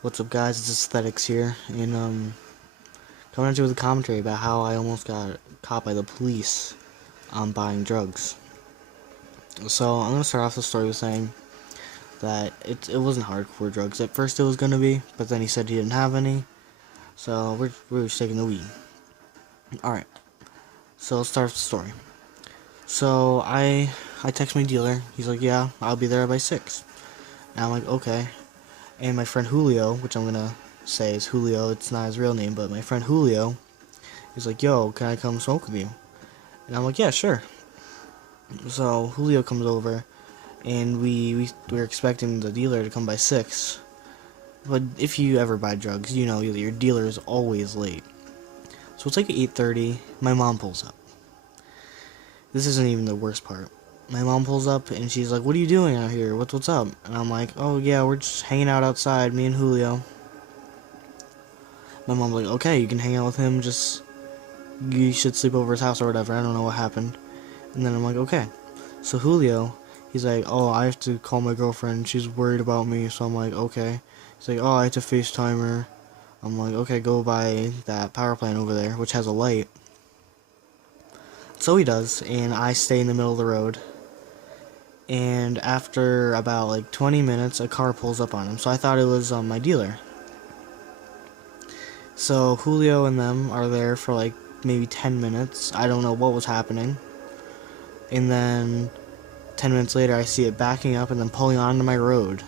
What's up, guys? It's Aesthetics here, and coming at you with a commentary about how I almost got caught by the police on buying drugs. So I'm gonna start off the story with saying that it wasn't hardcore drugs. At first it was gonna be, but then he said he didn't have any, so we're just taking the weed. All right. So let's start with the story. So I text my dealer. He's like, yeah, I'll be there by 6. And I'm like, okay. And my friend Julio, which I'm gonna say is Julio, it's not his real name, but my friend Julio, he's like, yo, can I come smoke with you? And I'm like, yeah, sure. So Julio comes over, and we were expecting the dealer to come by 6. But if you ever buy drugs, you know your dealer is always late. So it's like 8:30. My mom pulls up. This isn't even the worst part. My mom pulls up, and she's like, what are you doing out here? What's up? And I'm like, oh yeah, we're just hanging out outside, me and Julio. My mom's like, okay, you can hang out with him, just you should sleep over his house or whatever. I don't know what happened. And then I'm like, okay. So Julio, he's like, oh, I have to call my girlfriend. She's worried about me. So I'm like, okay. He's like, oh, I have to FaceTime her. I'm like, okay, go by that power plant over there, which has a light. So he does, and I stay in the middle of the road. And after about like 20 minutes, a car pulls up on him. So I thought it was my dealer. So Julio and them are there for like maybe 10 minutes. I don't know what was happening. And then 10 minutes later, I see it backing up and then pulling onto my road.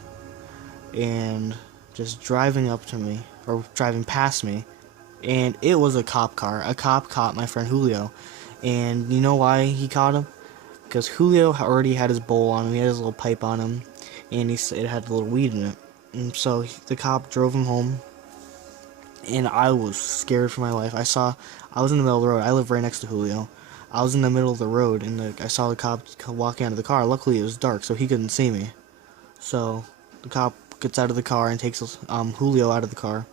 And just driving up to me, or driving past me. And it was a cop car. A cop caught my friend Julio. And you know why he caught him? Because Julio already had his bowl on him. He had his little pipe on him. And it had a little weed in it. And so the cop drove him home. And I was scared for my life. I was in the middle of the road. I live right next to Julio. I was in the middle of the road, and I saw the cop walking out of the car. Luckily, it was dark, so he couldn't see me. So the cop gets out of the car and takes Julio out of the car.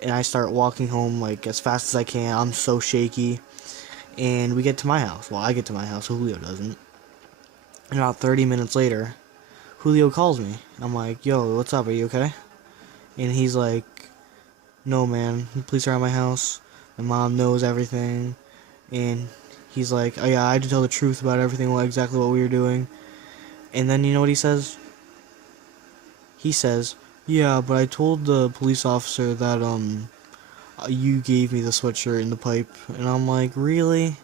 And I start walking home like as fast as I can. I'm so shaky. And we get to my house. Well, I get to my house. Julio doesn't. And about 30 minutes later, Julio calls me. I'm like, yo, what's up? Are you okay? And he's like, no, man, the police are at my house. My mom knows everything. And he's like, oh yeah, I had to tell the truth about everything, exactly what we were doing. And then you know what he says? He says, yeah, but I told the police officer that, you gave me the sweatshirt and the pipe. And I'm like, really?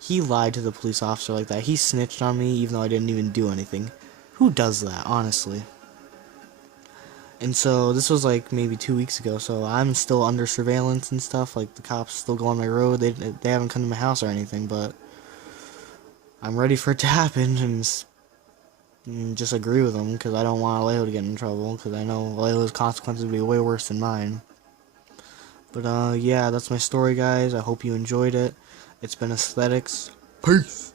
He lied to the police officer like that. He snitched on me even though I didn't even do anything. Who does that, honestly? And so this was like maybe 2 weeks ago, so I'm still under surveillance and stuff. Like the cops still go on my road. They haven't come to my house or anything, but I'm ready for it to happen and just agree with them because I don't want Alejo to get in trouble because I know Alejo's consequences would be way worse than mine. But yeah, that's my story, guys. I hope you enjoyed it. It's been Aesthetics. Peace.